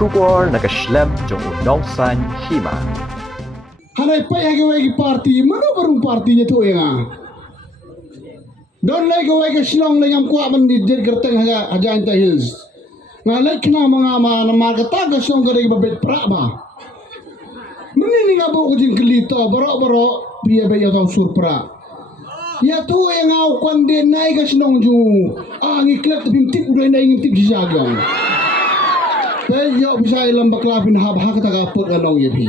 Shubor nakaslem jong unongsan Hima. Hanay payag-away party, mana barong party niya to nga. Doon lay gaway ka silong lang ang kuha man di gerteng Hajanta Hills. Nga like na mga markatagas yung garing babet pra ba. Menini nga po ko ding kalito, baro-baro, biya-biya daw surpra. Ya to yang au kwande nai ka silong ju. Ang iklat bimtip udah na ingintip sisagang. Pero bisa ilang baklapin habha ka tagapot anong yapi.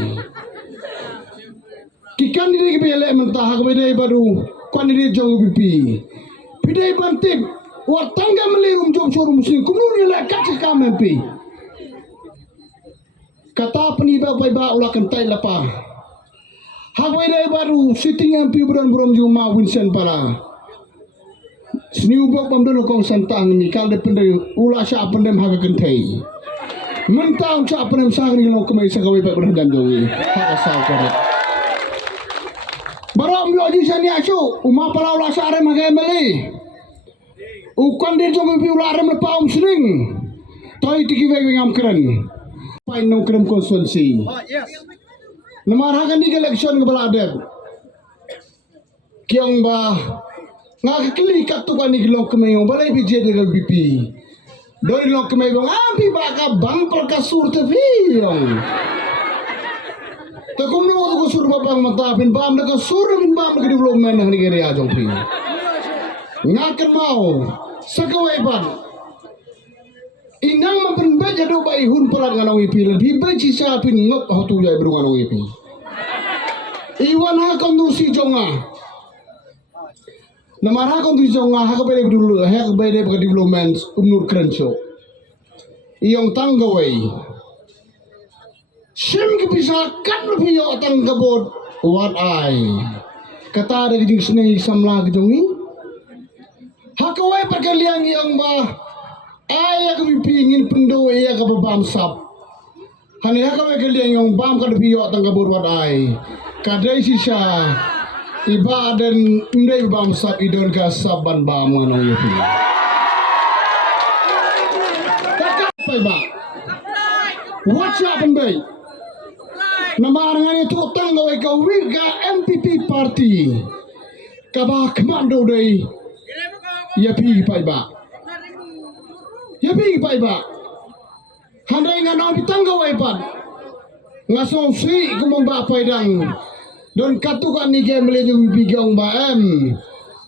Kikan diri kibele mentah kabede baru kwande jong bipi. Pidai bantip watangga melirum jom sorum muslim kumnuri la kacik kamempi. Kata peniba Paidbah ulah kentai lapa. Hagwai baru sitting yang pi buron juma Winston para. Sniawbha pamdono kong santang ni kalde pendem ulah sya pendem haga kentai. Mentang sya pendem sangri lo kemai sagawai pa buron janjongi. Haga sa korek. Baru mlo ji sani asu uma para ulah sya arem haga meli. Ukan dir jong pi ulah arem lepa sering. Toi tiki wei ngam keren. Pain nong keren konstituensi. Namarahakan di election ke Baladeb. Kiang ba ngakili katukan ni gelong kemayo balai bije de BP. Doi long kemayo ambi baka bangpal kasur te viong. Takum ni mo sur babang matapin bam de kasur min bam de development ni gere ajong pi. Ngakan mau sakawai ban. Inang memperbaik jadu bai hun peran nganong ipil di baci sapin ngop hatu jai bru nganong ipi. Iwan ha kondusi jonga. Namar ha kondusi jonga ha kabere dulu ha kabere ke development umnur krenso. Iyong tanggawai. Sim ke bisa kan lebih yo tanggabod what I. Kata ada di sini samla ke jongi. Ha kawai perkalian yang ba ay aku pingin pendo iya ka babam sap. Hani ha ka kalian yung bam ka biyo tang kabur wat ay. Kadai sisa iba dan indai bam sap idon ka saban bam ngono yupi. Takap Paidbah. Watch up bay. Namarangan itu tang gawai ka wiga MPP party. Kabah komando dei. Yapi Paidbah. Ya pi Paidbah. Handai ngano bitangga waipan. Ngaso si kumong ba Paidang. Don katukan ni game lejung bigong ba em.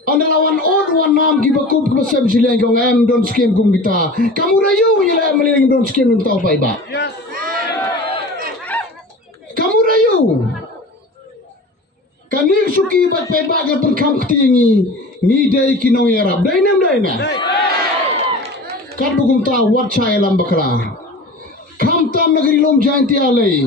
Anda lawan od wanam gibakup kesem siliang gong em don Skhim kum kita. Kamu rayu yela meliling don Skhim tau Paidbah. Kamu rayu. Kanik suki bat Paidbah kan perkam ketingi. Ngidai kinong yarab. Dainam daina. Kat bukum ta wat chai lam bakra kam tam nagri lom janti alai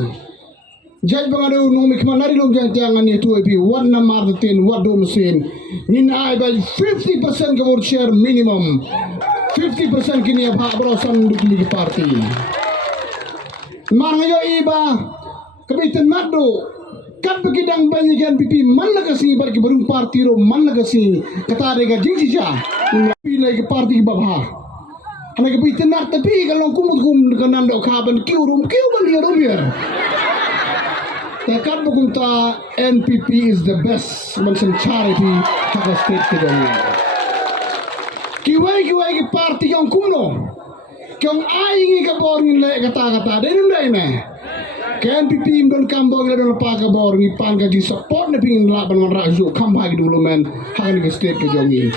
jaj bangado no mikman nari lom janti angan yetu epi wat na martin wat do mesin nin ai by 50% gabor share minimum 50% kini abha brosan dukli party mangayo iba kabitan mado kat begidang banyakan pipi man lagasi bar ki barung party ro man lagasi kata rega jingjija pilai ke party babha. Anak kepitan nak tapi kalau kumut kanan dok kaban kiu balik rumir. Takat bukum ta NPP is the best macam charity pada state kita ni. Kiwai ke parti yang kumno, yang aing ke boring le kata-kata, dai na. Ke NPP don kambang le don pa ke boring pan ke support ne pingin laban man rajo kambang dulu men hagan ke state ke jongi.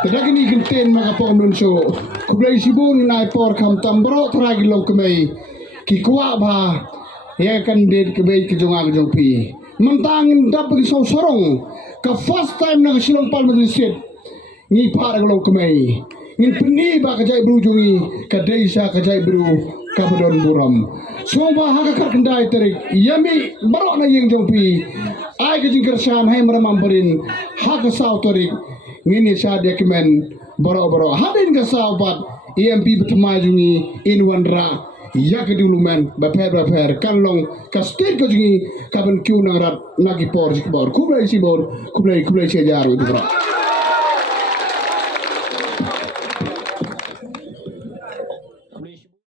Tetapi ni kenten maka pondon so kublai sibun nai por kam tambro tragi long kemai ki kuat bah ya kan det kebay ke jonga ke jongpi mentangin dapat so sorong ka first time na silong pal madriset ni par long kemai ngin peni ba ka jai brujungi ka desa ka jai bru ka bodon buram so ba ha ka kendai terik yami barok na yeng jongpi ai ke jingkersan hai maramam berin ha ka saw terik ngini sadia kemen boro-boro hadin ka sahabat EMP bertemajungi in wanra ya keduluman baper kalong ka state ko jungi kaban kiu nang rat nagi por jikbor kublai sibor kublai sejaru itu bro.